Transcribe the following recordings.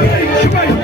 Chupa aí, chupa aí.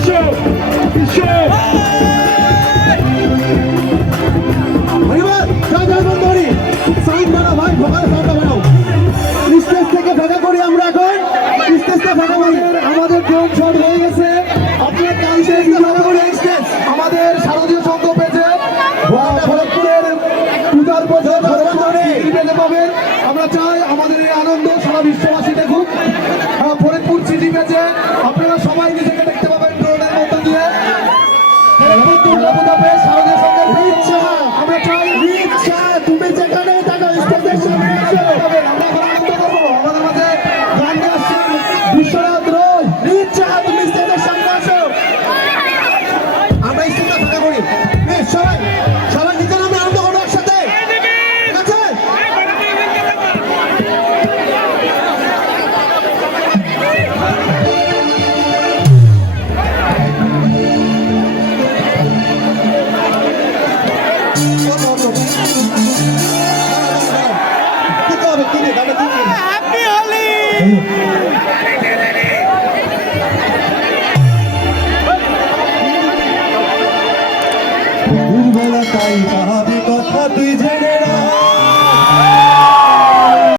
জয় জয় বন্ধুরি সাউন্ড বাড়াও ভাই ভোকাল সাউন্ড বাড়াও স্টেজ থেকে ফাঁকা করি আমরা এখন স্টেজটা ফাঁকা করি আমাদের ড্রোন শট হয়ে গেছে আপনার কাল করি স্টেজ আমাদের শারদীয় সংঘ পেয়েছে খড়গপুরের পূজার বছর পেতে পাবেন আমরা চাই আমাদের এই আনন্দ সারা বিশ্ববাসী বিশ্বনাথ দুর্বলতাই পাহাবি কথা তুই জেনে